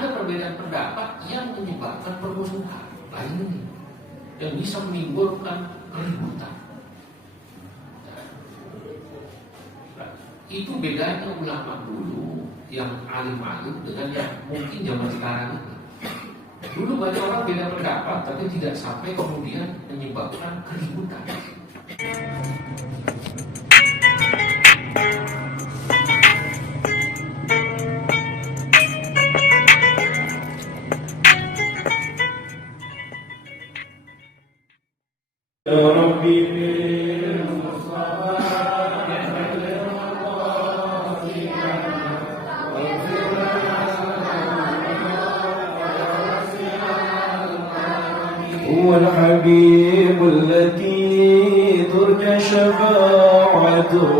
ada perbedaan pendapat yang menyebabkan permusuhan. Nah ini yang bisa menimbulkan keributan. Nah, itu bedanya ulama dulu yang alim-alim dengan yang mungkin zaman sekarang ini. Dulu banyak orang beda pendapat, tapi tidak sampai kemudian menyebabkan keributan. هو الحبيب الذي ترجى شفاعته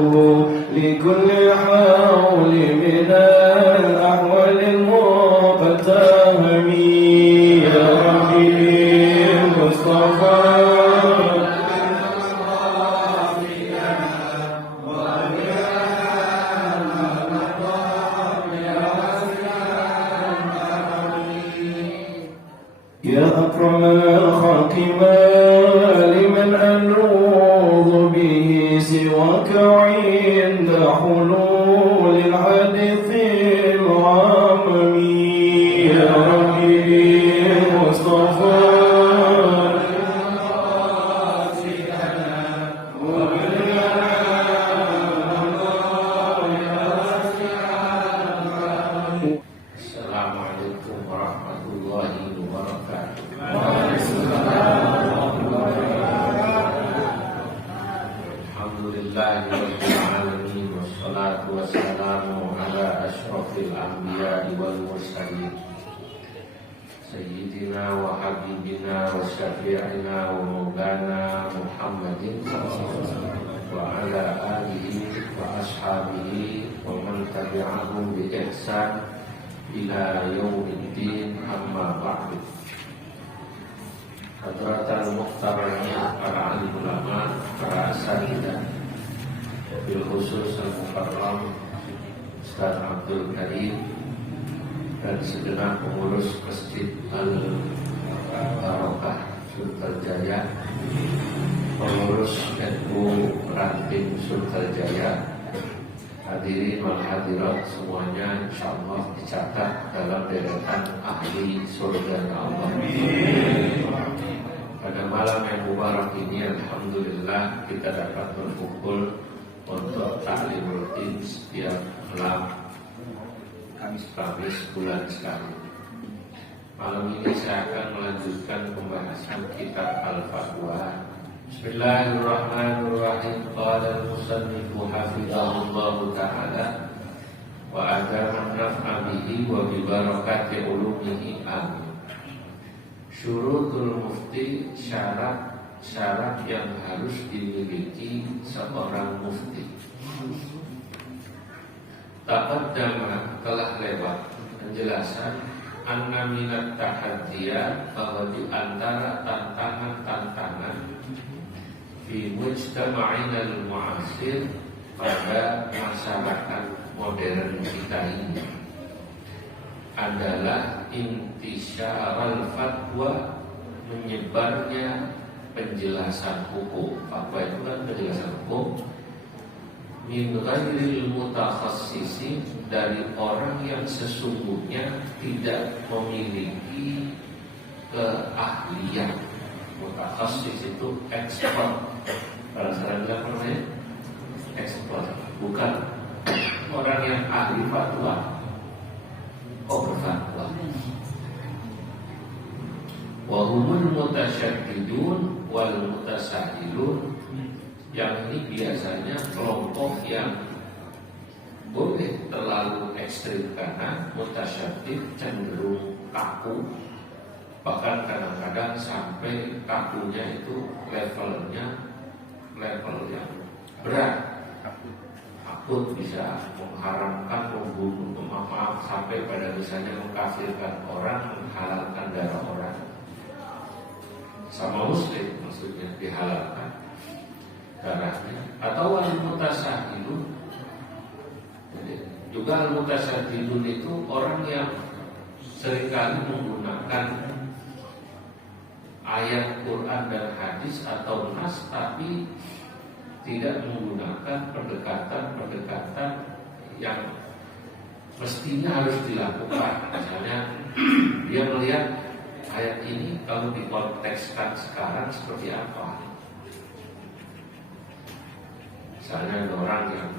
لكل حول من الأحوال المقتهم يا ربي مصطفى يا أكرم الخلق ما لمن ألوذ به سواك عند حلول الحدث العمم يا ربي مصطفى Assalamualaikum warahmatullahi wabarakatuh. Alhamdulillahirabbil alamin wassalatu wassalamu ala asyrofil anbiya'i wal mursalin sayyidina wa habibina wa syafi'ina wa maulana Muhammadin wa ala alihi wa ashabihi wa man tabi'ahum bi ihsan ila yaumiddin, amma ba'du. Hadratal muhtaramina para alim ulama, para asatidzah, bil khusus al-mukarram Ustaz Abdul Karim dan segenap pengurus Masjid Al-Barokah Sultarjaya, pengurus NU Ranting Sultarjaya, hadirin wal hadirat semuanya, insyaallah dicatat dalam deretan ahli surga Allah. Pada malam yang mubarak ini, alhamdulillah kita dapat berkumpul untuk taklim rutin setiap malam Kamis bulan sekali. Malam ini saya akan melanjutkan pembahasan kitab Al-Fatwa. Bismillahirrahmanirrahim. Qala al-musannifu hafizahullahu ta'ala wa adama naf'a bihi wa bi barakati ulumihi amin. Syurutul mufti, syarat yang harus dimiliki seorang mufti. Taqaddama, telah lewat penjelasan anna minat tahaddiyat, bahwa di antara tantangan-tantangan fi mujtama'ina al-mu'asir, pada masyarakat modern kita ini, adalah intisyaral fatwa, menyebarnya penjelasan hukum. Fatwa itu kan penjelasan hukum, min ghairil mutakhassisin, dari orang yang sesungguhnya tidak memiliki keahlian. Mutakhassis itu expert. Kalau saya bilang namanya expert, bukan orang yang ahli fatwa. Berfatwa. Wa humul mutasyaddidun wal mutasahilun, yang ini biasanya kelompok yang boleh terlalu ekstrim kanan, mutasyaddid cenderung kaku, bahkan kadang-kadang sampai kakunya itu levelnya level yang berat. Takut bisa mengharamkan, membunuh, maaf sampai pada misalnya mengkafirkan orang, menghalalkan darah orang sama muslim, maksudnya dihalalkan darahnya. Atau al-mutasahilun, juga al-mutasahilun itu orang yang seringkali menggunakan ayat Quran dan hadis atau nas, tapi tidak menggunakan pendekatan-pendekatan yang mestinya harus dilakukan. Misalnya dia melihat ayat ini kalau dikontekskan sekarang seperti apa. Misalnya ada orang yang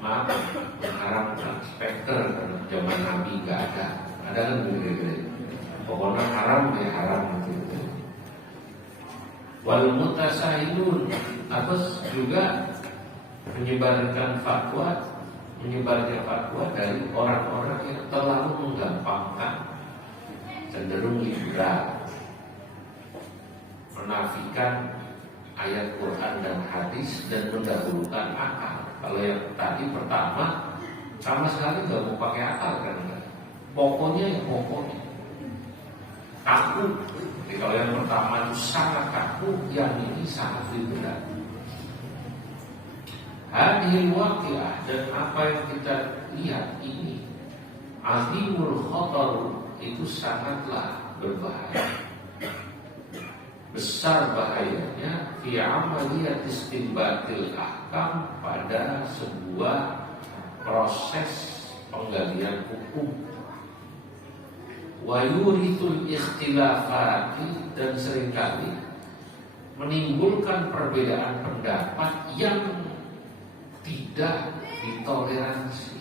mengharamkan spekter karena zaman Nabi nggak ada kan begitu. Pokoknya haram ya haram gitu. Wal mutasahilun, atau juga menyebarkan fatwa dari orang-orang yang terlalu menggampangkan, cenderung liberal, menafikan ayat Quran dan hadis dan mendahulukan akal. Kalau yang tadi pertama sama sekali nggak mau pakai akal kan, pokoknya ya pokoknya kaku. Jadi kalau yang pertama itu sangat kaku, yang ini sangat liberal. Hadhil waqi'ah, dan apa yang kita lihat ini azimul khatar, itu sangatlah berbahaya, besar bahayanya fi amaliyat istinbatil ahkam, pada sebuah proses penggalian hukum. Wa yurithul ikhtilafati, dan seringkali menimbulkan perbedaan pendapat yang tidak ditoleransi.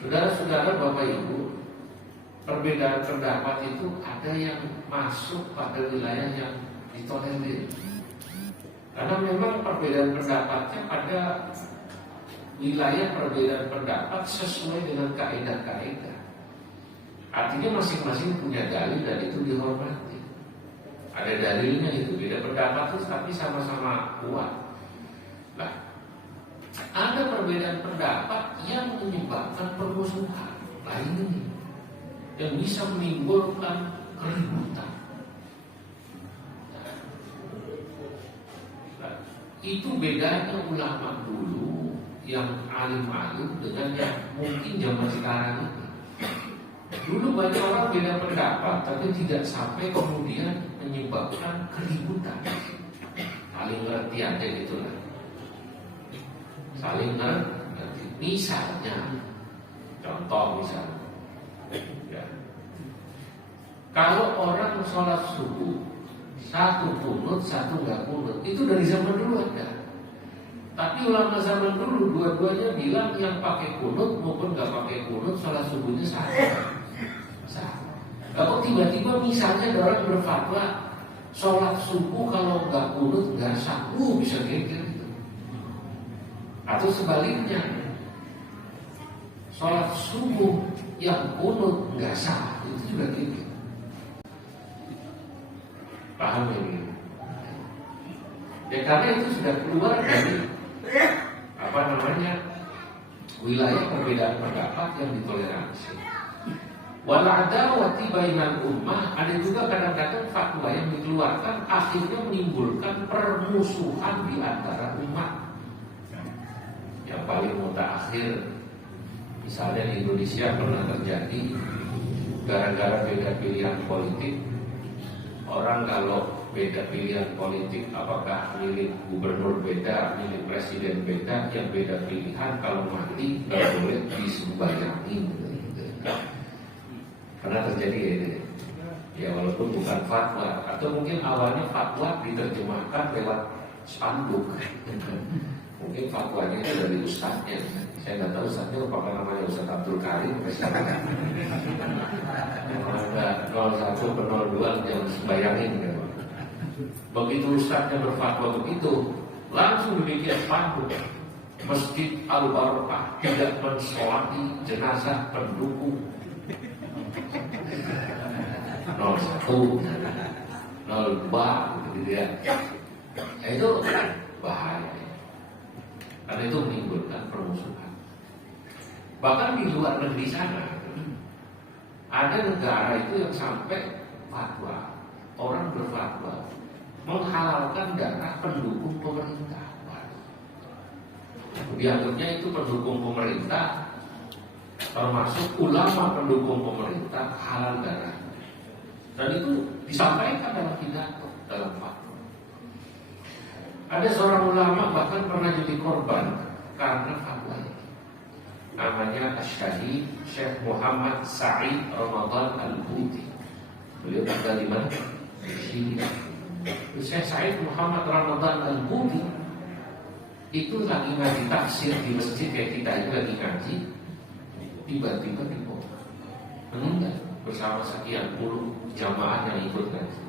Saudara-saudara, Bapak Ibu, perbedaan pendapat itu ada yang masuk pada wilayah yang ditolerir. Karena memang perbedaan pendapatnya pada wilayah perbedaan pendapat sesuai dengan kaidah-kaidah. Artinya masing-masing punya dalil dan itu dihormati. Ada dalilnya itu, beda pendapat itu tapi sama-sama kuat. Nah, ada perbedaan pendapat yang menyebabkan permusuhan. Nah ini yang bisa menimbulkan keributan. Nah, itu bedanya ulama dulu yang alim-alim dengan yang mungkin zaman sekarang ini. Dulu banyak orang beda pendapat, tapi tidak sampai kemudian menyebabkan keributan. Saling ngerti aja gitu lah. Saling ngerti. Misalnya, contoh misalnya, ya. Kalau orang sholat subuh, satu kunut, satu nggak kunut, itu dari zaman dulu ada. Tapi ulama zaman dulu dua-duanya bilang yang pakai kunut maupun nggak pakai kunut sholat subuhnya sama. Kalau tiba-tiba misalnya ada orang berfatwa sholat subuh kalau nggak kunut nggak sah, bisa geger gitu. Atau sebaliknya, sholat subuh yang kunut nggak sah, itu juga gitu. Paham ini? Ya karena itu sudah keluar dari wilayah perbedaan pendapat yang ditoleransi. Wal adawati bainal ummah, ada juga kadang-kadang fatwa yang dikeluarkan akhirnya menimbulkan permusuhan di antara umat. Yang paling mutakhir, misalnya di Indonesia pernah terjadi gara-gara beda pilihan politik. Orang kalau beda pilihan politik, apakah milik gubernur beda, milik presiden beda, yang beda pilihan kalau mati nggak boleh disembahyangin. Karena terjadi ini, ya walaupun bukan fatwa, atau mungkin awalnya fatwa diterjemahkan lewat spanduk. Mungkin fatwanya itu dari ustadznya. Saya nggak tahu ustadznya apakah namanya Ustadz Abdul Karim. Kalau 01 ke 02 yang sembayangin. Begitu ustadznya berfatwa begitu, langsung dibikin spanduk. Masjid Al-Barokah tidak mensolati jenazah pendukung 01, 02 gitu ya. Itu bahaya. Karena itu menimbulkan permusuhan. Bahkan di luar negeri sana ada negara itu yang sampai fatwa, orang berfatwa menghalalkan darah pendukung pemerintah. Dianggapnya itu pendukung pemerintah termasuk ulama pendukung pemerintah halal darah. Dan itu disampaikan dalam pidato, dalam fatwa. Ada seorang ulama bahkan pernah jadi korban karena fatwa itu. Namanya Asy-Syahid Syekh Muhammad Sa'id Ramadan Al-Buti. Beliau tinggal di mana? Di sini. Syekh Sa'id Muhammad Ramadan Al-Buti itu lagi ngaji tafsir di masjid kayak kita ini lagi ngaji, tiba-tiba dibongkar, meninggal bersama sekian puluh jamaah yang ikut ngaji.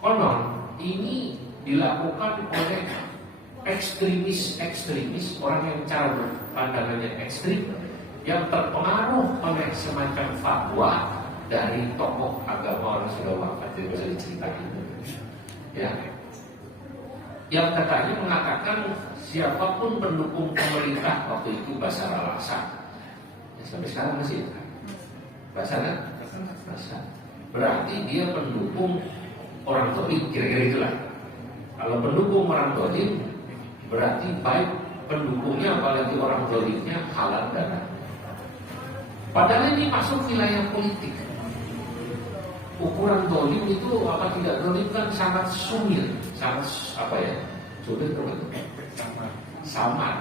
Konon ini dilakukan oleh ekstremis orang yang cara pandangannya ekstrim, yang terpengaruh oleh semacam fatwa dari tokoh agama orang sudah wafat, yang bisa diceritain, ya, yang katanya mengatakan siapapun pendukung pemerintah waktu itu Bashar al-Assad, ya, sampai sekarang masih Bashar berarti dia pendukung orang tolim, kira-kira itulah. Kalau pendukung orang tolim berarti baik pendukungnya apalagi orang tolimnya halal darah. Padahal ini masuk wilayah politik. Ukuran tolim itu apa tidak tolim kan sangat sumir, sangat sulit samar,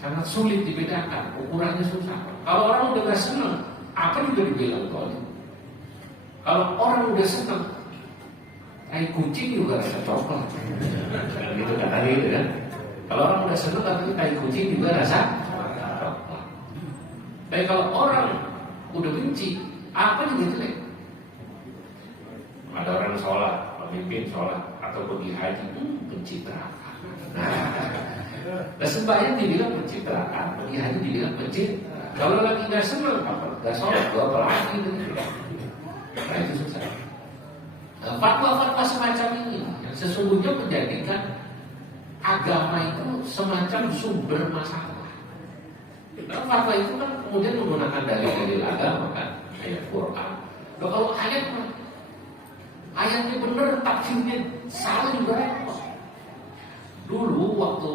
sangat sulit dibedakan. Ukurannya susah. Kalau orang udah gak senang, apa juga dibilang tolim. Kalau orang udah senang, kayak kucing juga rasa coklat, gitu katanya gitu kan. Kalau orang udah senang, tapi kayak kucing juga rasa coklat. Tapi kalau orang udah benci, apa juga jelek. Ada orang sholat, pemimpin sholat atau pergi haji, pencitraan. Nah, sembahyang dibilang pencitraan, pergi haji dibilang pencitraan. Kalau lagi nggak senang, nggak sholat, apa lagi gitu. Nah itu susah. Fatwa-fatwa semacam ini yang sesungguhnya menjadikan agama itu semacam sumber masalah. Nah, fatwa itu kan kemudian menggunakan dalil-dalil agama kan, ayat Quran. Loh, kalau ayatnya benar, tafsirnya salah juga repot. Dulu waktu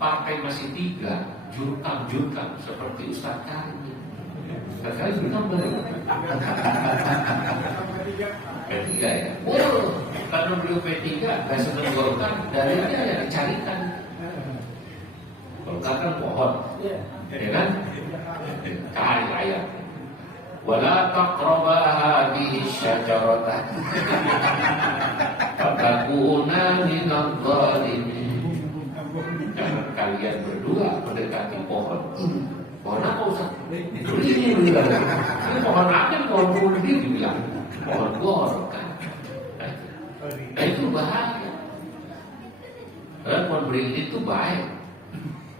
partai masih 3, jurkam seperti Ustaz Karim. Ustaz Karim jurkam benar. P3 ya. Oh, karena beliau P3 gak senang Golkar, dalilnya ya dicarikan. Golkar kan pohon, ya kan? Cari ayat. Wala taqraba hadhihi syajarata fatakuna minadh dhalimin. Jangan kalian berdua mendekati pohon ini. Pohon apa Ustaz? Ini pohon apa? Pohon bunuh dibilang. Pohon gor kan. Nah, itu bahaya. Karena pohon beringin itu baik.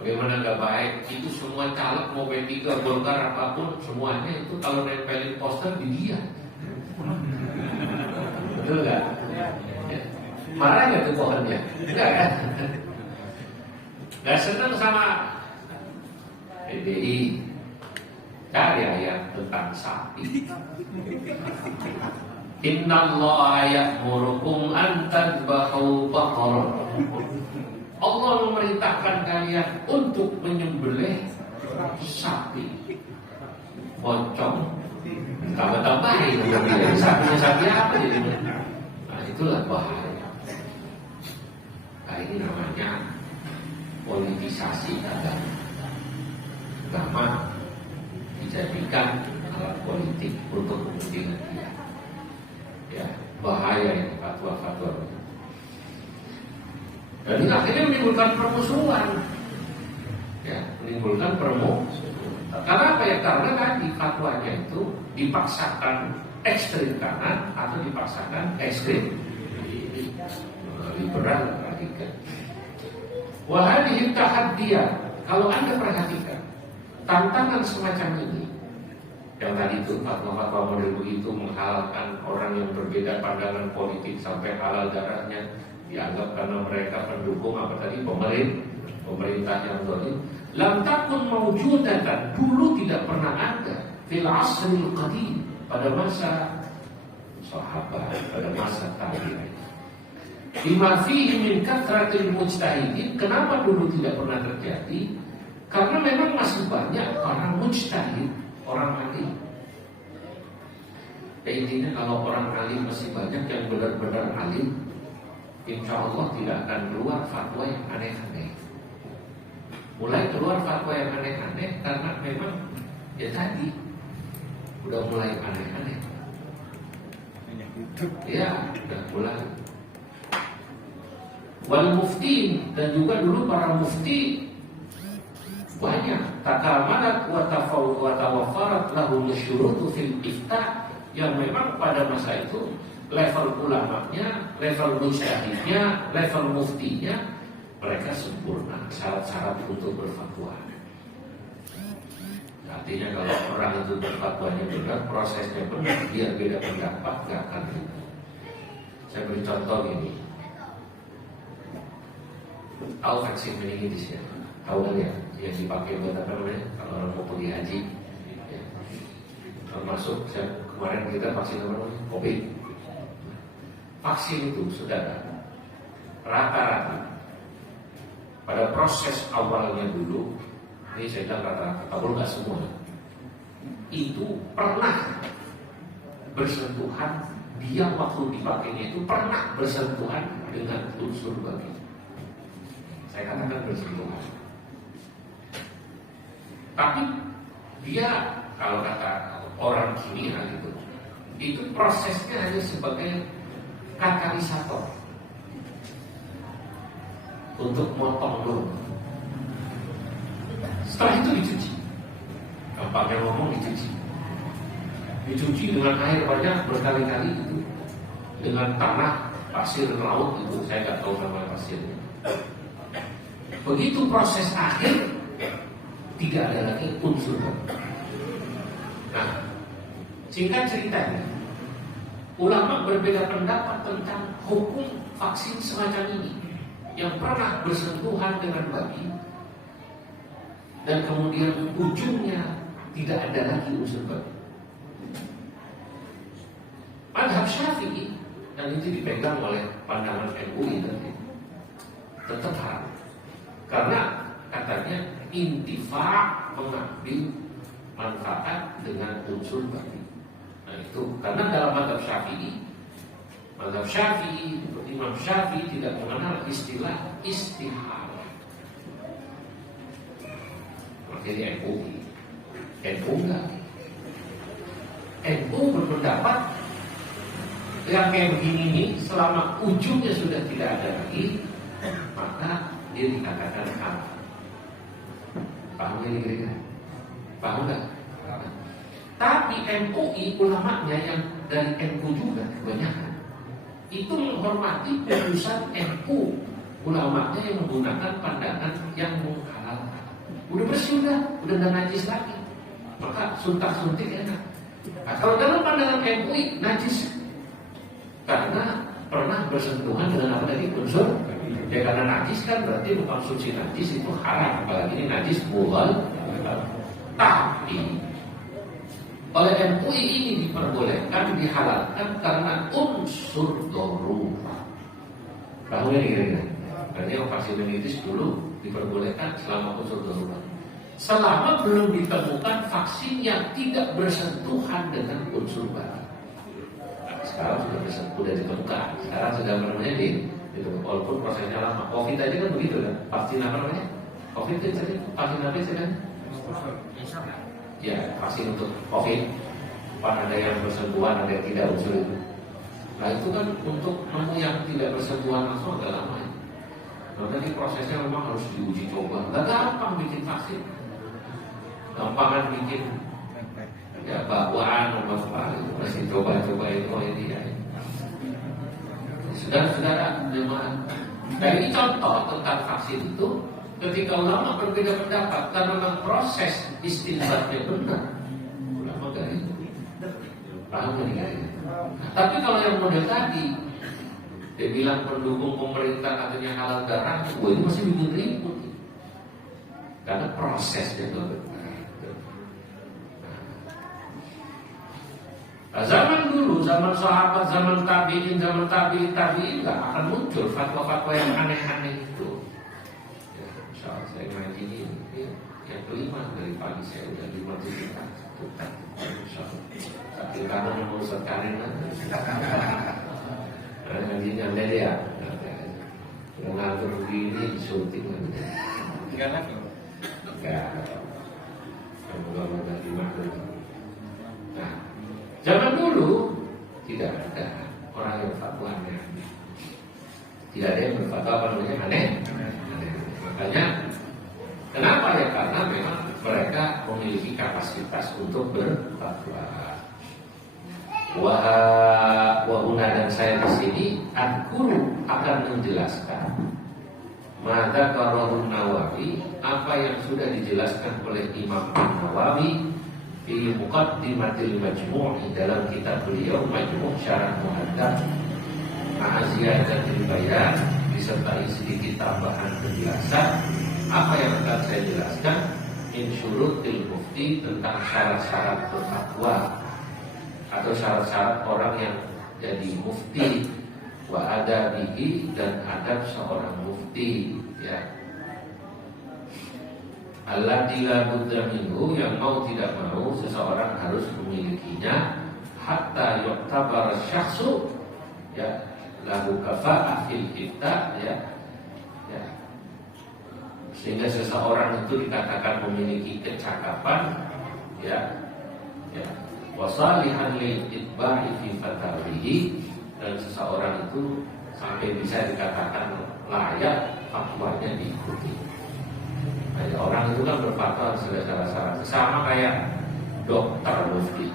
Bagaimana gak baik? Itu semua caleg mau P3, Golkar apapun, semuanya itu kalau nempelin poster di dia. Betul gak? Ya. Marah gak tuh pohonnya? Enggak kan? Gak senang sama PDI. Cari ayat tentang sapi. Innallaha ya'murukum an tadbahu baqarah. Allah memerintahkan kalian untuk menyembelih sapi. Pocong. Tambah-tambahin sapinya sapi apa jadi? Nah, itulah bahaya. Nah, ini namanya politisasi agama. Agama dijadikan alat politik untuk kepentingan dia. Ya, bahaya ini fatwa-fatwa. Dan ini akhirnya menimbulkan permusuhan. Ya, menimbulkan permusuhan. Karena apa ya? Karena tadi fatwanya itu dipaksakan ekstrim kanan atau dipaksakan ekstrim liberal radikal. Wahai tahadiyah, kalau Anda perhatikan tantangan semacam ini, yang tadi itu fatwa-fatwa model begitu menghalalkan orang yang berbeda pandangan politik sampai halal darahnya dianggap karena mereka pendukung apa tadi pemerintah yang zalim. Lam takun mawjudatan, dulu tidak pernah ada fil asril qadim, pada masa sahabat, pada masa tabi'in. Bima fihi min kathratil mujtahidin. Kenapa dulu tidak pernah terjadi? Karena memang masih banyak orang mujtahid, orang alim. Intinya kalau orang alim masih banyak yang benar-benar alim, insya Allah tidak akan keluar fatwa yang aneh-aneh. Mulai keluar fatwa yang aneh-aneh karena memang ya tadi udah mulai aneh-aneh. Ya, udah mulai. Wal mufti, dan juga dulu para mufti banyak takamalat wa tawaffarat lahum syurutu fil ifta, yang memang pada masa itu level ulamanya, level mujtahidnya, level muftinya mereka sempurna syarat-syarat untuk berfatwa. Artinya kalau orang itu berfatwanya benar, prosesnya benar, dia beda pendapat gak akan ribut. Saya beri contoh gini. Tahu vaksin meningitis ya? Tahu kan ya? Yang dipakai buat apa namanya? Kalau orang mau pergi haji ya. Termasuk kemarin kita vaksin apa namanya? COVID. Vaksin itu saudara, rata-rata pada proses awalnya dulu, ini saya bilang rata-rata, kalau nggak semua, itu pernah bersentuhan, dia waktu dipakainya itu pernah bersentuhan dengan unsur babi. Saya katakan bersentuhan. Tapi dia kalau kata orang kimia gitu, itu prosesnya hanya sebagai katalisator untuk motong dulu. Setelah itu dicuci. Gampangnya ngomong dicuci. Dicuci dengan air banyak berkali-kali itu, dengan tanah, pasir laut itu, saya nggak tahu nama pasirnya. Begitu proses akhir, tidak ada lagi unsur. Nah, singkat ceritanya, ulama berbeda pendapat tentang hukum vaksin semacam ini yang pernah bersentuhan dengan babi dan kemudian ujungnya tidak ada lagi unsur babi. Madhab Syafi'i, dan itu dipegang oleh pandangan MUI nanti, tetap haram. Karena katanya intifa, mengambil manfaat dengan unsur babi. Nah itu karena dalam madhab Syafi'i, Imam Syafi'i tidak mengenal istilah istihara. Makanya MUI enggak. NU berpendapat yang kayak begini ini, selama ujungnya sudah tidak ada lagi, maka dia dikatakan haram. Paham ini kira-kira? Paham nggak? Tapi MUI ulamanya yang dari NU juga kebanyakan itu menghormati putusan NU, ulamanya yang menggunakan pandangan yang menghalalkan. Udah bersih, udah nggak najis lagi, maka suntak-suntik enak. Nah, kalau dalam pandangan MUI najis karena pernah bersentuhan dengan apa tadi unsur. Ya karena najis kan berarti mengkonsumsi najis itu haram, apalagi ini najis mughal. Tapi oleh MUI ini diperbolehkan, dihalalkan karena unsur darurah. Tahu ya kira-kira? Berarti yang vaksin meningitis dulu diperbolehkan selama unsur darurah. Selama belum ditemukan vaksin yang tidak bersentuhan dengan unsur babi. Sekarang sudah ditemukan. Sekarang sudah namanya itu, walaupun prosesnya lama. COVID aja kan begitu kan. Vaksin apa namanya? COVID itu tadi vaksin apa sih kan? Ya, vaksin untuk COVID. Ada yang bersentuhan, ada yang tidak unsur itu. Nah itu kan untuk nemu yang tidak bersentuhan langsung agak lama. Nah tadi prosesnya memang harus diuji coba. Gak gampang bikin vaksin. Gampangan bikin ya bakwaan apa itu masih coba-coba itu ini ya. Saudara-saudara jemaah, dari contoh tentang vaksin itu, ketika ulama berbeda pendapat karena memang proses istinbatnya benar, ulama gak itu paham kan? Tapi kalau yang model tadi, dia bilang pendukung pemerintah katanya halal darah, ini masih bikin ribut karena prosesnya benar. Nah, zaman dulu, zaman sahabat, zaman tabi'in nggak akan muncul fatwa-fatwa yang aneh-aneh itu. Ya, insya Allah saya ngaji ini, pagi saya udah 5-7 kali. Tapi karena mau Ustaz Karim nantinya media ngatur begini syuting Enggak lagi. enggak kamu dari mana. Nah, zaman dulu tidak ada orang yang fatwa aneh. Tidak ada yang berfatwa apa namanya aneh. Makanya kenapa ya? Karena memang mereka memiliki kapasitas untuk berfatwa. Wahuna dan saya di sini guru akan menjelaskan maka kalau Nawawi apa yang sudah dijelaskan oleh Imam Nawawi di Muqaddimatil Majmu' dalam kitab beliau Majmu' Syarah Muhadzab Ma'aziyatul Bayan disertai sedikit tambahan penjelasan apa yang akan saya jelaskan min syurutil mufti tentang syarat-syarat berfatwa atau syarat-syarat orang yang jadi mufti wa adabihi dan adab seorang mufti ya. Allati la budda minhu yang mau tidak mau seseorang harus memilikinya hatta yu'tabar syakhsu ya lahu kafa'ah fil ifta ya. Sehingga seseorang itu dikatakan memiliki kecakapan ya wasalihan lil itba'i fi fatawihi dan seseorang itu sampai bisa dikatakan layak fatwanya diikuti. Nah, orang itu kan berfatwa syarat-syarat sama kayak dokter mufti.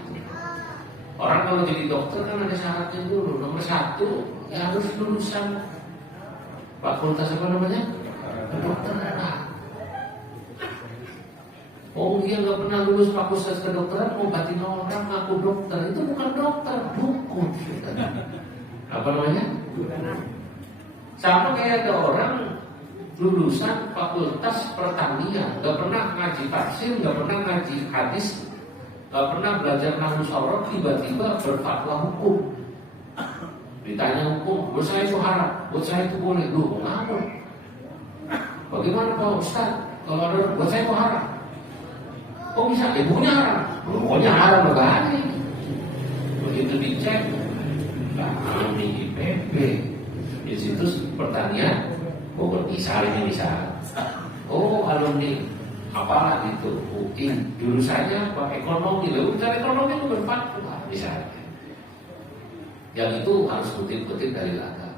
Orang kalau jadi dokter kan ada syaratnya dulu. Nomor 1 ya harus lulusan fakultas apa namanya? Kedokteran. Oh dia nggak pernah lulus fakultas kedokteran mau batin orang ngaku dokter itu bukan dokter, dukun. Apa namanya? Sama kayak ada orang lulusan fakultas pertanian, nggak pernah ngaji tafsir, nggak pernah ngaji hadis, nggak pernah belajar nahwu sorof, tiba-tiba berfatwa hukum. Ditanya hukum, buat saya itu haram, buat saya itu boleh, lu ngomong. Bagaimana Pak Ustaz? Kalau ada buat saya itu haram. Kok bisa? Ibunya haram. Pokoknya haram begini. Begitu dicek, alumni IPB, Institut Pertanian, Bogor misalnya. Oh alumni apalah itu, UI, jurusannya apa? Ekonomi. Lalu cara ekonomi itu berfatwa misalnya. Yang itu harus kutip-kutip dari agama.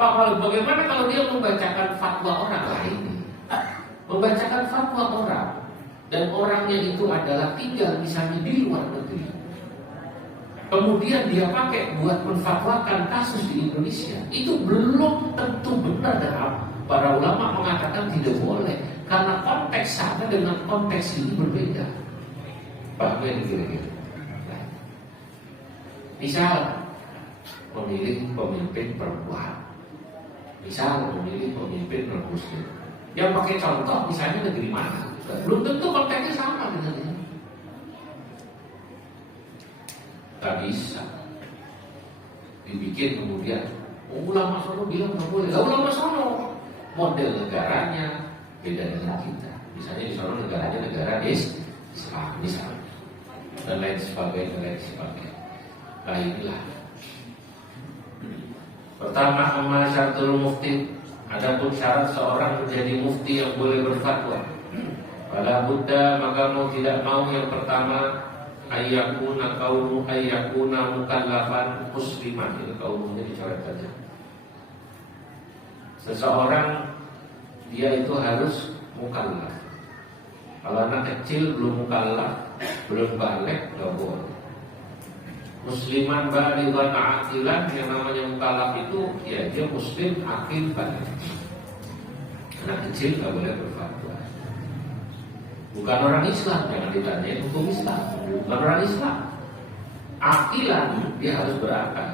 Pak, bagaimana kalau dia membacakan fatwa orang lain? Membacakan fatwa orang dan orangnya itu adalah tinggal misalnya di luar negeri. Kemudian dia pakai buat menfatwakan kasus di Indonesia. Itu belum tentu benar dan para ulama mengatakan tidak boleh karena konteks sana dengan konteks ini berbeda. Pak, kira-kira. Misal memilih pemimpin perempuan, misal memilih pemimpin non-muslim, yang pakai contoh misalnya negeri mana, belum tentu konteksnya sama dengan ini. Tak bisa dibikin kemudian ulama sono bilang nggak boleh. Ulama sono model negaranya beda dengan kita. Misalnya di sono negaranya negara Islam misalnya dan lain sebagainya. Nah inilah pertama amma syaratul mufti. Adapun syarat seorang menjadi mufti yang boleh berfatwa. Pada Buddha maka mau tidak mau yang pertama ayyakuna mukallafan musliman. Ini kaumnya dicoret saja. Seseorang dia itu harus mukallaf. Kalau anak kecil belum mukallaf, belum balik, nggak boleh. Musliman balighan aqilan, yang namanya mukallaf itu ya dia muslim aqil balik. Anak kecil nggak boleh berfatwa. Bukan orang Islam, jangan ditanya hukum Islam. Bukan orang Islam. Aqilan dia harus berakal.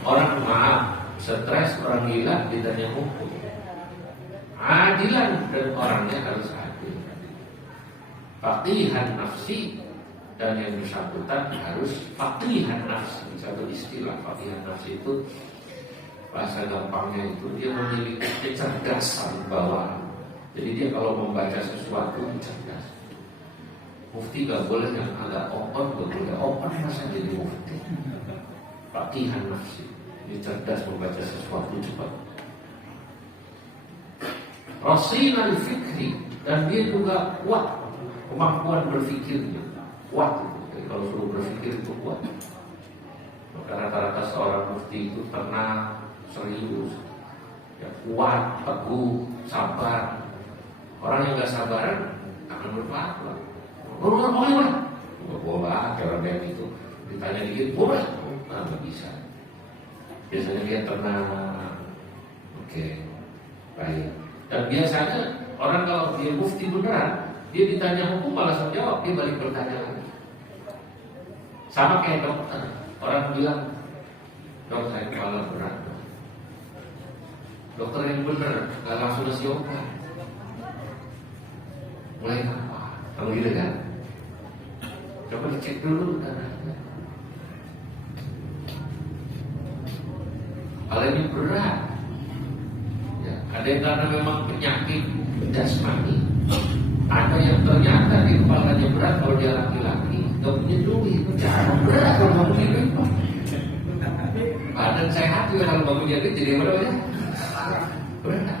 Orang maaf, stres, orang gila ditanya hukum. Adilan dan orangnya harus adil. Faqihan nafsi. Dan yang bersangkutan harus faqihan nafsi. Satu istilah faqihan nafsi itu bahasa gampangnya itu dia memiliki kecerdasan bawaan. Jadi dia kalau membaca sesuatu cerdas. Mufti gak boleh yang agak open, gak boleh open masa jadi mufti. Faqihan nafsi, dia cerdas membaca sesuatu cepat. Rasinal fikri, dan dia juga kuat kemampuan berfikirnya, kuat. Jadi kalau suruh berfikir itu kuat. Maka rata-rata seorang mufti itu tenang, serius, ya, kuat, teguh, sabar. Orang yang gak sabaran akan berpahala. Boleh, nggak boleh. Orang yang itu ditanya dikit boleh, nggak bisa. Biasanya dia tenang, oke, baik. Dan biasanya orang kalau dia mufti beneran, dia ditanya hukum malah langsung jawab, dia balik bertanya lagi. Sama kayak dokter, orang bilang, dok saya kepala berat. Dokter yang bener nggak langsung ngasih obat. Mulai apa? Kamu gitu kan? Coba dicek dulu darahnya. Kalau ini berat, ya, ada yang karena memang penyakit jasmani, ada yang ternyata di kepalanya berat kalau dia laki-laki, gak punya duit, jangan berat kalau bangun duit. Badan sehat juga kalau bangun jadi berapa ya? Berat.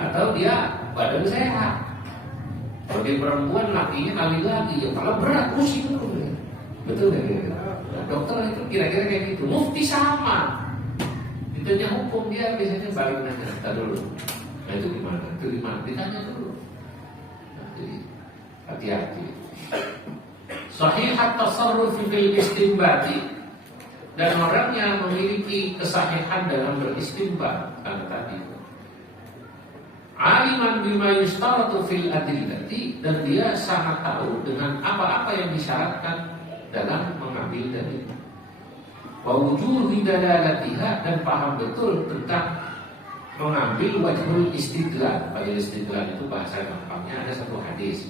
Atau dia badan sehat. Kalau dia perempuan lakinya kali lagi, ya kalau berat pusing tuh, ya. Betul ya? Nah, dokter itu kira-kira kayak gitu. Mufti sama. Ditanya hukum dia biasanya balik nanya, kita dulu. Nah itu gimana? Itu gimana? Ditanya dulu. Nah, jadi hati-hati. Sahihat tasarruf fil istinbati, dan orang yang memiliki kesahihan dalam beristinbat, kan tadi. Aliman bima yustaratu fil adillati, dan dia sangat tahu dengan apa-apa yang disyaratkan dalam mengambil dalil. Wa wujuhi dalalatiha, dan paham betul tentang mengambil wajhul istidlal. Pada istidlal itu bahasa gampangnya ada satu hadis.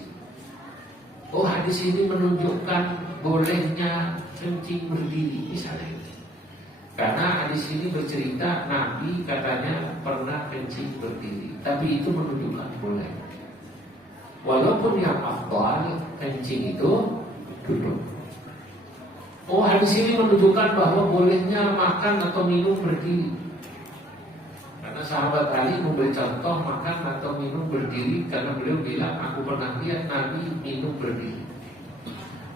Oh, hadis ini menunjukkan bolehnya kencing berdiri misalnya. Karena hadis ini bercerita Nabi katanya pernah kencing berdiri, tapi itu menunjukkan boleh. Walaupun yang afdal kencing itu duduk. Oh, hadis ini menunjukkan bahwa bolehnya makan atau minum berdiri. Karena sahabat Ali memberi contoh makan atau minum berdiri karena beliau bilang, aku pernah lihat Nabi minum berdiri.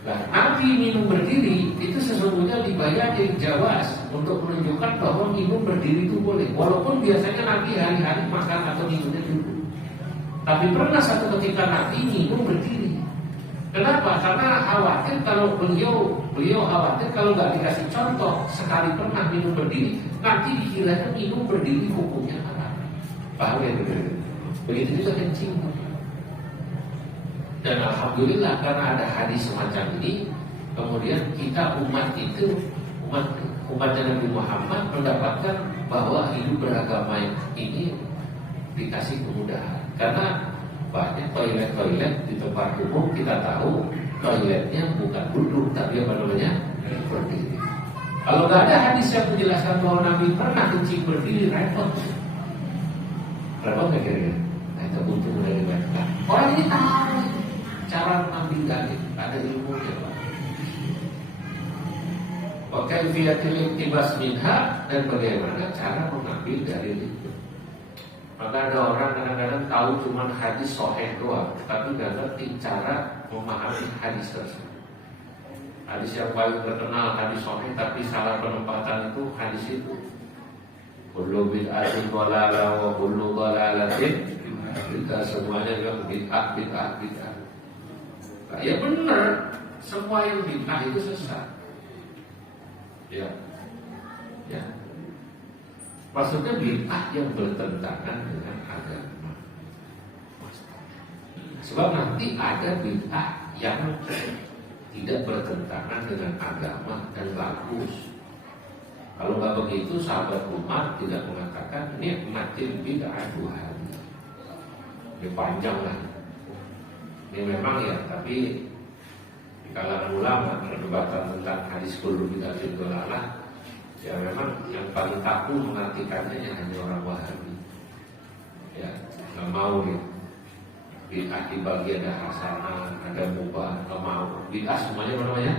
Nah, Nabi minum berdiri itu sesungguhnya dibayar jawaz untuk menunjukkan bahwa minum berdiri itu boleh. Walaupun biasanya Nabi hari-hari makan atau minumnya duduk. Tapi pernah satu ketika Nabi minum berdiri. Kenapa? Karena khawatir kalau beliau khawatir kalau nggak dikasih contoh sekali pernah minum berdiri, nanti dikiranya minum berdiri hukumnya haram. Paham ya? Begitu juga kencing. Dan alhamdulillah karena ada hadis semacam ini, kemudian kita umat Nabi Muhammad mendapatkan bahwa hidup beragama ini dikasih kemudahan. Karena banyak toilet di tempat umum kita tahu toiletnya bukan duduk tapi apa namanya berdiri. Kalau nggak ada hadis yang menjelaskan bahwa Nabi pernah kencing berdiri, repot nggak kira-kira? Nah itu butuh mulai dibaca. Orang ini tahu cara mengambil dalil, ada ilmunya Pak. Wa kaifiyatul iktibas minha, dan bagaimana cara mengambil dalil itu. Maka ada orang kadang-kadang tahu cuma hadis sahih doang, tapi nggak ngerti cara memahami hadis tersebut. Hadis yang paling terkenal hadis sahih, tapi salah penempatan itu hadis itu. Kullu bid'atin dhalalah wa kullu dhalalatin, kita semuanya juga bid'ah. Nah, ya benar, semua yang bid'ah itu sesat. Ya. Maksudnya bid'ah yang bertentangan dengan agama. Sebab nanti ada bid'ah yang tidak bertentangan dengan agama dan bagus. Kalau nggak begitu, sahabat Umar tidak mengatakan ini matin bid'ah Tuhan. Ini panjang lah. Ini memang ya, tapi di kalangan ulama perdebatan tentang hadis kullu bid'atin dhalalah, ya memang yang paling tahu mengartikannya hanya orang Wahabi. Ya, nggak mau nih. Bid'ah dibagi ada hasanah, ada mubah, nggak mau. Bid'ah semuanya apa namanya?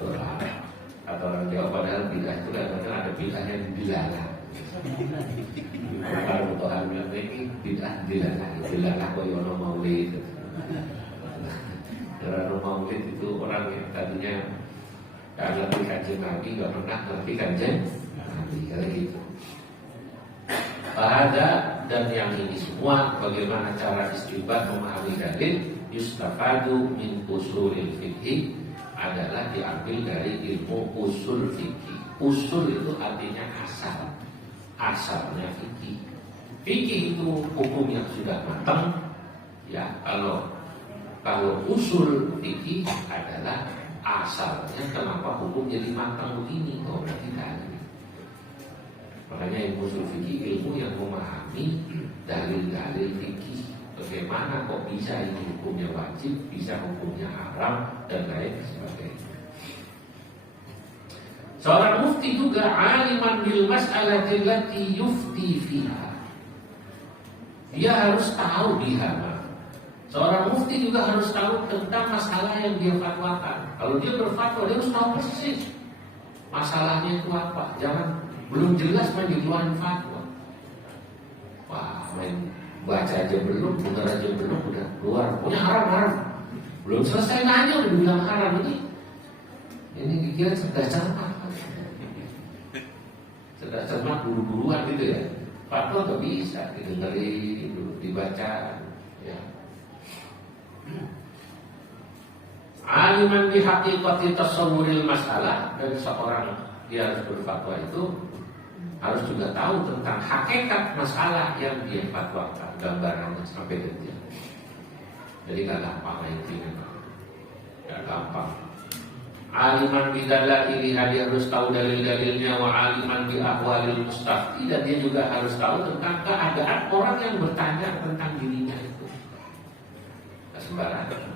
Dolalalah. Atau orang Jawa padahal bid'ah itu kadang-kadang ada bid'ah yang dilarang. Kalau Tuhan bilang ini bid'ah dilarang koyono maulid. Karena maulid itu orang yang tadinya nggak ngerti kajian Nabi, nggak pernah ngerti kajian Nabi, kayak gitu. Ada dan yang ini semua bagaimana cara istinbat memahami dalil yustafadu min usulil fikih adalah diambil dari ilmu usul fikih. Usul itu artinya asal, asalnya fikih. Fikih itu hukum yang sudah matang. Ya, kalau usul fikih adalah asalnya kenapa hukum jadi matang begini. Oh, berarti dalil. Makanya ilmu usul fikih ilmu yang memahami dalil-dalil fikih. Bagaimana kok bisa ini hukumnya wajib, bisa hukumnya haram dan lain sebagainya. Seorang mufti juga aliman bil mas'alati allati yufti fiha. Dia harus tahu biha. Seorang mufti juga harus tahu tentang masalah yang dia fatwakan. Kalau dia berfatwa, dia harus tahu persis masalahnya itu apa. Jangan belum jelas main dikeluarin fatwa. Wah, main baca aja belum, dengar aja belum, udah keluar. Pokoknya haram. Belum selesai nanya udah bilang haram ini. Ini kira cerdas cermat. Cerdas cermat buru-buruan gitu ya. Fatwa gak bisa didengerin, dibaca. Ya. Aliman bi haqiqati tasawwuril masalah, dan seorang dia harus berfatwa itu harus juga tahu tentang hakikat masalah yang dia fatwakan, gambarannya sampai detail. Jadi gak gampang intinya, gak gampang. Aliman bi dalailiha, dia harus tahu dalil-dalilnya. Wa aliman bi ahwalil mustafti, dan dia juga harus tahu tentang keadaan orang yang bertanya tentang dirinya itu. Gak sembarangan.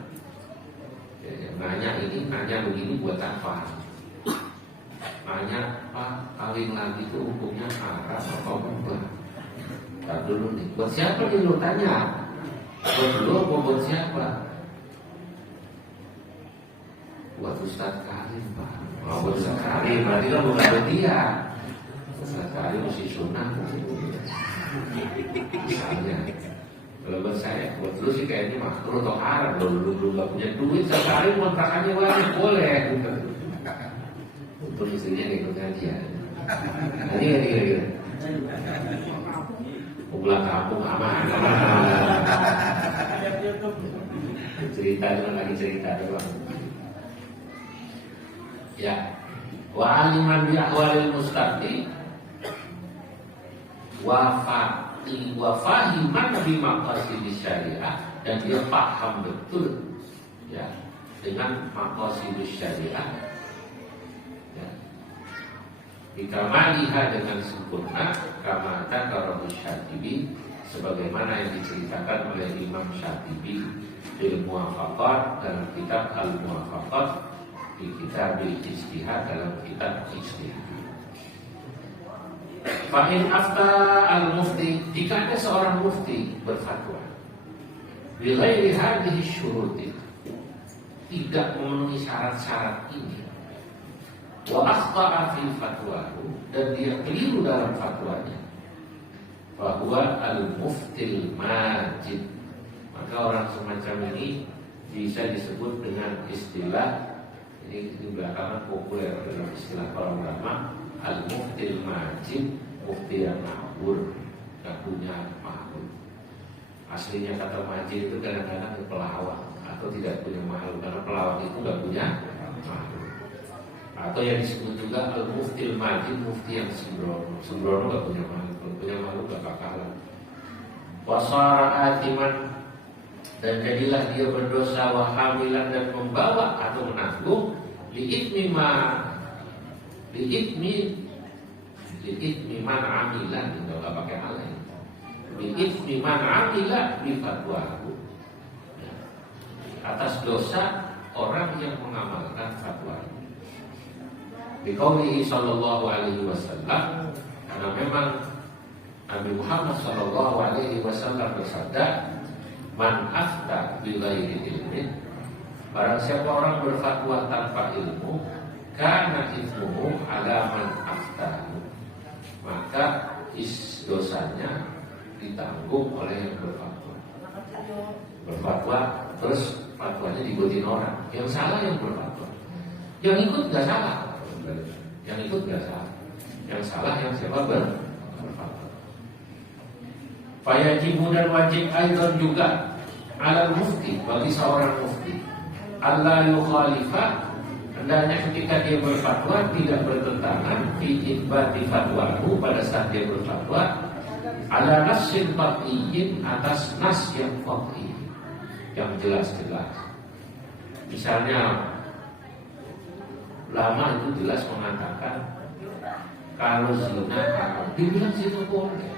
Nanya begini buat apa? Nanya Pak, kawin lagi itu hukumnya haram atau enggak? Ntar dulu nih, buat siapa nih lu tanya? Buat lu apa buat siapa? Buat Ustadz Karim, Pak. Oh, buat Ustadz Karim, berarti kan bukan buat dia. Ustadz Karim masih sunnah. Misalnya, kalau buat saya, buat lu sih kayaknya makruh atau haram. Lu gak punya duit, Ustadz Karim kontrakannya banyak, boleh. Untuk istrinya ikut kajian. Ini. Pulang kampung aman. Cerita doang. Ya, wa aliman bi ahwalil mustaqi wa fahiman bi maqasidis syariah, dan dia paham betul ya dengan maqasidis syariah. Ya. Dikamaliha dengan sempurna, kama dzakarahu Syatibi, sebagaimana yang diceritakan oleh Imam Syatibi di Muwafaqat dalam kitab Al-Muwafaqat, di kitab Ijtihad dalam kitab Ijtihad. Fa'in afta al-mufti, jika ada seorang mufti berfatwa bi ghairi hadhihi syuruti, tidak memenuhi syarat-syarat ini, wa akhta'a fi fatwahu, dan dia keliru dalam fatwanya, bahwa al-muftil majid, maka orang semacam ini bisa disebut dengan istilah, ini belakangan populer dalam istilah para ulama, al-muftil majid, mufti yang mahbur, gak punya mahbur. Aslinya kata majid itu kadang-kadang pelawak atau tidak punya mahbur, karena pelawak itu gak punya mahbur. Atau yang disebut juga al-muftil majid, mufti yang sembrono. Sembrono gak punya mahbur, punya mahbur gak bakalan. Wasara atiman, dan jadilah dia berdosa, wahamilan, dan membawa atau menanggung li'ithmi man amila, tidak pakai hal lain. Li'ithmi man amila bifatwahu, atas dosa orang yang mengamalkan fatwa. Biqaulihi sallallahu alaihi wasallam, karena memang Nabi Muhammad SAW bersabda, "Man afta bi ghairi ilmin," barang siapa orang berfatwa tanpa ilmu, kana ithmuhu ala man aftahu, maka dosanya ditanggung oleh yang berfatwa. Berfatwa terus fatwanya diikutin orang, yang salah yang berfatwa, yang ikut gak salah, yang ikut gak salah, yang salah yang siapa berfatwa. Fayajibu dan wajib aidan juga ala mufti, bagi seorang mufti, Allah yukhalifah, hendaknya ketika dia berfatwa tidak bertentangan fi ibati fatwahu, pada saat dia berfatwa ala nassin qat'iyyin, atas nas yang qat'i, yang jelas-jelas. Misalnya ulama itu jelas mengatakan kalau zina haram, dia bilang zina boleh.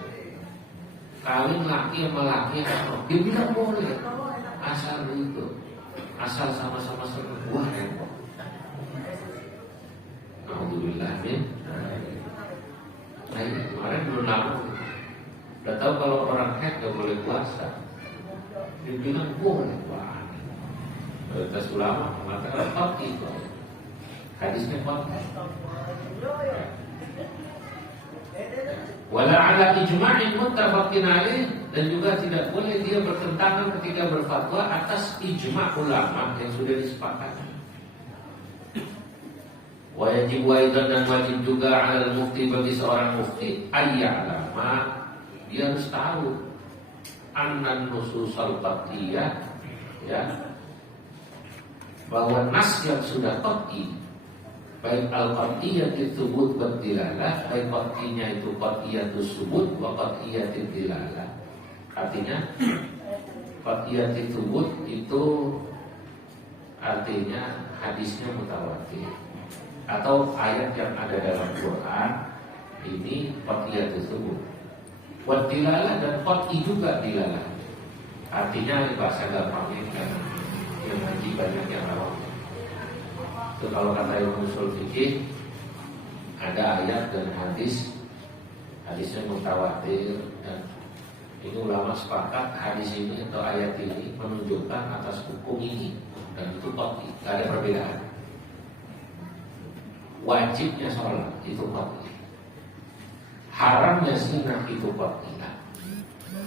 Kawin laki sama laki haram, dia bilang boleh. Asal itu, asal sama-sama senang. Wah repot. Alhamdulillah min. Nah ini kemarin belum lama, udah tahu kalau orang haid gak boleh puasa, dia bilang boleh. Wah, mayoritas ulama mengatakan qat'i, hadisnya qat'i. Wala ala ijma'in muttafaqin alaih, dan juga tidak boleh dia bertentangan ketika berfatwa atas ijma' ulama yang sudah disepakati. Wajib waidan, dan wajib juga ala mufti, bagi seorang mufti, ayya'lama, dia harus tahu annan nususal qat'iyah, ya, bahwa nas yang sudah qat'i, baik al-qat'iyyati tsubut wa dilalah, baik qat'inya itu qat'iyyatu tsubut wa qat'iyyati dilalah. Artinya qat'iyyati tsubut itu artinya hadisnya mutawatir, atau ayat yang ada dalam Quran ini qat'iyyatu tsubut. Wa dilalah, dan qat'i juga dilalah. Artinya bahasa gampangnya kan yang ngaji banyak yang awam. Itu kalau kata ilmu usul fikih, ada ayat dan hadis, hadisnya mutawatir, dan ini ulama sepakat hadis ini atau ayat ini menunjukkan atas hukum ini, dan itu qat'i, tidak ada perbedaan. Wajibnya sholat itu qat'i, haramnya zina itu qat'i.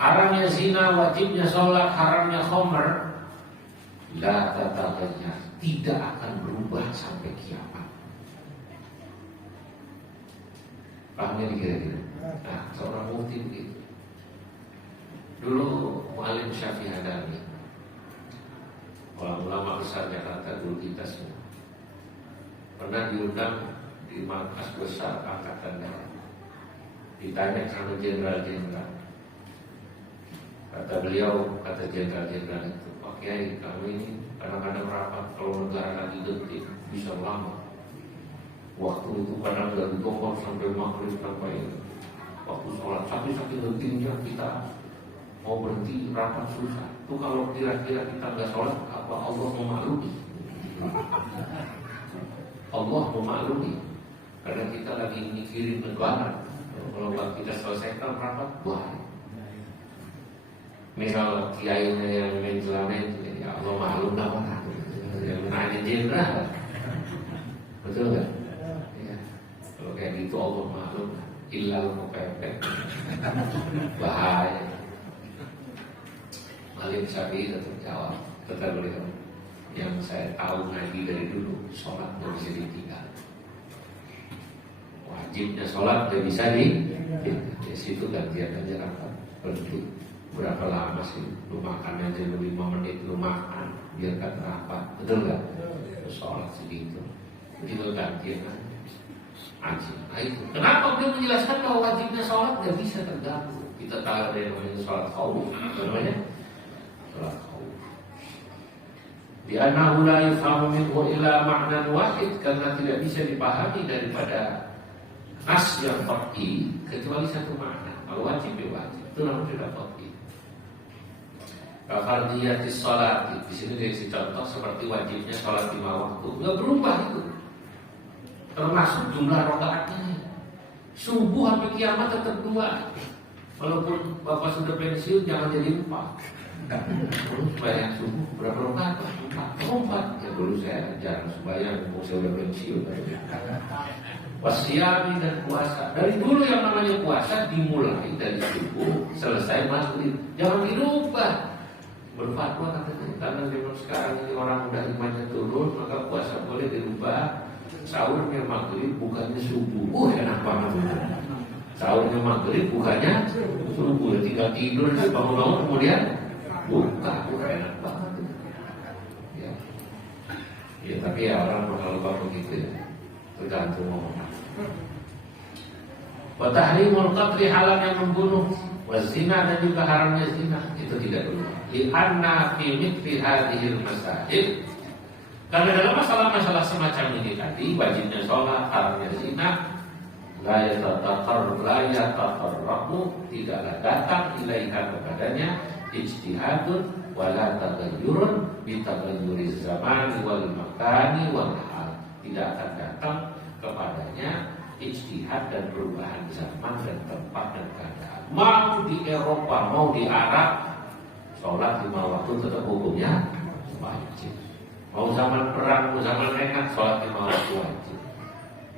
Haramnya zina, wajibnya sholat, haramnya khamr, la tataghayyar, tidak akan berubah sampai kiamat. Pahamnya kira-kira? Nah, seorang mufti begitu. Dulu Mu'alim Syafi'i Hadami, ulama besar Jakarta dulu kita semua, pernah diundang di markas besar Angkatan Darat. Ditanya sama jenderal-jenderal, kata beliau, kata jenderal-jenderal itu, Pak Kiai, kami ini kadang-kadang rapat kalau negara lagi genting bisa lama. Waktu itu kadang dari Bogor sampai maghrib, sampai waktu sholat, saking gentingnya kita mau berhenti rapat susah. Itu kalau kira-kira kita nggak sholat, apa Allah memaklumi? Allah memaklumi, karena kita lagi mikirin negara. Kalau kita selesaikan rapat, wah, misal kiainya yang main celana itu, ya Allah maklum lah, yang nanya jenderal, betul nggak? Ya. Kalau kayak gitu Allah maklum, ilal mepepet, bahaya. Mu'alim Syafi'i tetap jawab, kata beliau, yang saya tahu ngaji dari dulu, sholat nggak bisa ditinggal. Wajibnya sholat nggak bisa di situ, gantian aja rapat, berhenti. Berapa lama sih lu makan aja, lu 5 menit lu makan, biarkan rapat, betul nggak? Sholat segitu, tinggal gantian aja. Nah itu kenapa beliau menjelaskan bahwa wajibnya sholat nggak bisa terganggu. Kita tahu ada yang namanya sholat khauf, namanya sholat khauf. Di annahu la yufhamu minhu illa ma'nan wahid, karena tidak bisa dipahami daripada nas yang qat'i kecuali satu makna. Kalau wajib ya wajib, itu namanya tidak qat'i. Fardiyatis sholati, di sini dikasih contoh seperti wajibnya sholat 5 waktu, nggak berubah itu. Termasuk jumlah rakaatnya. Subuh sampai kiamat tetap 2. Walaupun bapak sudah pensiun jangan jadi 4. Terus sembahyang subuh berapa rakaat? 4. Ya dulu saya jarang sembahyang, saya udah pensiun. Wasyami dan puasa. Dari dulu yang namanya puasa dimulai dari subuh selesai maghrib. Jangan dirubah. Berfatwa katanya karena memang sekarang ini orang udah imannya turun, maka puasa boleh dirubah. Sahurnya maghrib bukannya subuh. Enak banget. Sahurnya maghrib bukannya subuh. Tinggal tidur bangun-bangun kemudian buka. Enak banget. Ya tapi ya orang bakal lupa begitu ya. Tergantung orang. Wa tahrimul qatli, haramnya membunuh, wa zina, dan juga haramnya zina, itu tidak dulu. Li'anna fi mithli hadhil masail, karena dalam masalah-masalah semacam ini tadi, wajibnya sholat, haramnya zina, la yataqarrabu, tidaklah datang ilaiha kepadanya ijtihadun wala taghayyurun bi taghayyuriz zamani wal makani wal hal, tidak akan datang kepadanya ijtihad dan perubahan zaman dan tempat dan keadaan. Mau di Eropa, mau di Arab, sholat 5 waktu tetap hukumnya wajib. Mau zaman perang, mau zaman enak, sholat 5 waktu wajib.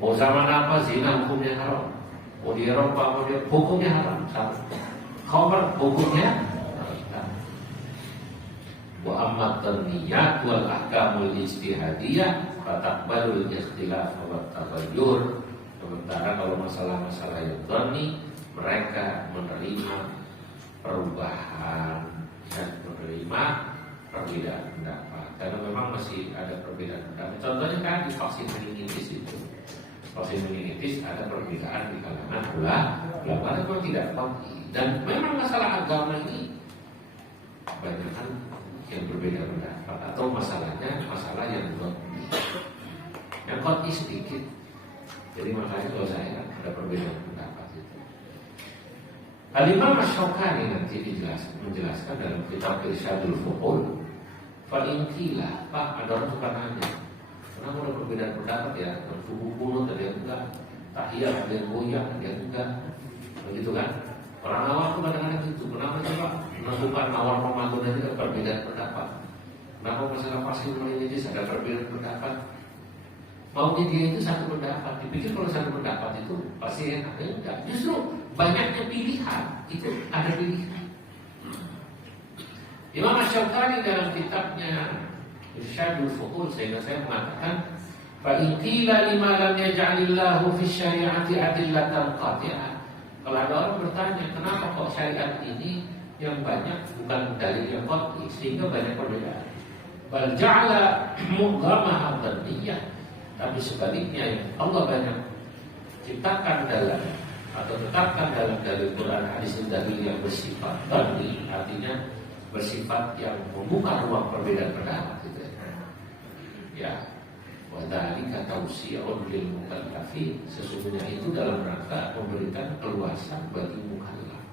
Mau zaman apa, zina hukumnya haram. Mau di Eropa, mau di hukumnya haram. Khamr hukumnya haram. Wa amma taniyat wal ahkamul ijtihadiyah fataqbalul ikhtilaf wa taghayyur. Sementara kalau masalah-masalah yang dhani, mereka menerima perubahan dan menerima perbedaan pendapat. Karena memang masih ada perbedaan pendapat. Contohnya kan di vaksin meningitis itu. Vaksin meningitis ada perbedaan di kalangan ulama itu tidak pasti. Dan memang masalah agama ini banyak kan yang berbeda pendapat, atau masalahnya masalah yang dhani. Yang qat'i sedikit. Jadi makanya kalau saya ada perbedaan pendapat itu. Al-Imam Asy-Syaukani nanti menjelaskan dalam kitab Irsyadul Fuhul. Fa in qila, Pak, ada orang suka nanya, kenapa ada perbedaan pendapat ya? Subuh kunut ada yang enggak, tahiyat ada yang goyang, ada yang enggak, begitu kan? Orang awam tuh kadang-kadang gitu. Kenapa coba menentukan awal Ramadan aja ada perbedaan pendapat? Kenapa masalah vaksin meningitis ada perbedaan pendapat? Maunya dia itu satu pendapat. Dipikir kalau satu pendapat itu pasti enak. Enggak. Justru banyaknya pilihan. Itu ada pilihan. Imam Asy-Syaukani dalam kitabnya Irsyadul Fuhul, sehingga saya mengatakan, fa in qila lima lam yaj'alillahu fi syari'ati adillatan qati'ah. Kalau ada orang bertanya, kenapa kok syariat ini yang banyak bukan dalil yang qat'i, sehingga banyak perbedaan. Bal ja'ala mughamaha dhaniyah. Tapi sebaliknya Allah banyak ciptakan dalam atau tetapkan dalam dalil Quran hadis dalil yang bersifat dhanni, artinya bersifat yang membuka ruang perbedaan pendapat gitu ya. Wa dzalika tawsi'un lil mukallafin, sesungguhnya itu dalam rangka memberikan keluasan bagi mukallaf.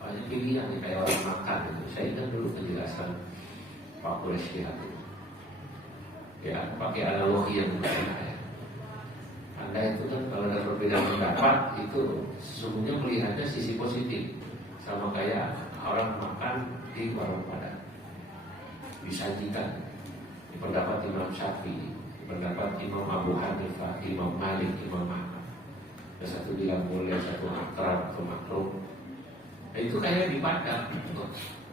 Banyak pilihan kayak orang makan gitu. Saya ingat dulu penjelasan Pak Quraisy itu. Ya, pakai analogi yang bukan saya. Anda itu kan kalau ada perbedaan pendapat itu sesungguhnya melihatnya sisi positif, sama kayak orang makan di warung Padang. Disajikan pendapat Imam Syafi'i, pendapat Imam Abu Hanifah, Imam Malik, Imam Ahmad. Ada satu bilang boleh, satu haram atau makruh. Nah, itu kayak di Padang.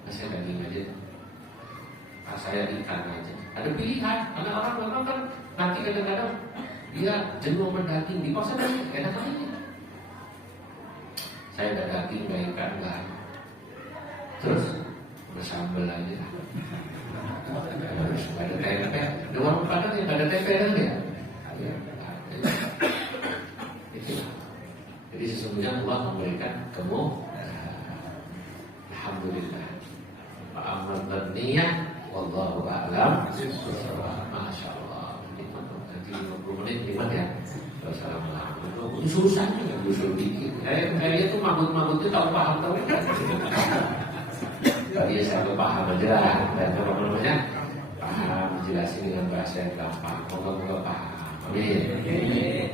Saya daging aja. Saya ikan aja. Ada pilihan, karena orang memang kan nanti kadang-kadang dia jenuh mendaging di pasar dan enak aja. Saya ada daging, gak ikan, gak. Terus bersambel aja. Harus ada tempe. Di warung Padang yang ada tempe kan ya? Itulah. Jadi sesungguhnya Allah memberikan alhamdulillah. Pak Ahmad Berniyah, wallahu a'lam. Masya Allah. Nanti 50 menit gimana ya? Wassalamualaikum. Itu susah juga, usul dikit. Kayaknya tuh mabut-mabutnya tahu paham tahu kan? Tadi saya paham aja dan namanya paham jelasin dengan bahasa yang gampang. Moga-moga paham. Amin.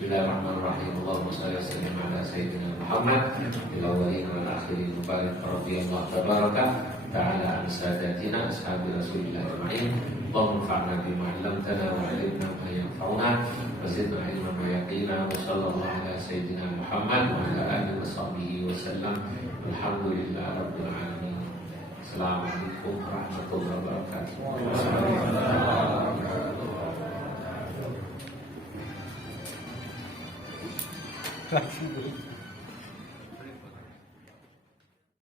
Bismillahirrahmanirrahim. Allahumma shalli wa sallim ala sayyidina Muhammad fil awwalin wal akhirin. Mubarak radhiyallahu tabaraka ta'ala an sadatina ashabi Rasulillah ajma'in. Allahumma anfa'na bima 'allamtana wa 'allimna ma yanfa'una wa zidna 'ilman wa yaqina. Wa sallallahu ala sayyidina Muhammad wa ala alihi wa sahbihi wa sallam. Alhamdulillahi rabbil alamin. Assalamualaikum warahmatullahi wabarakatuh.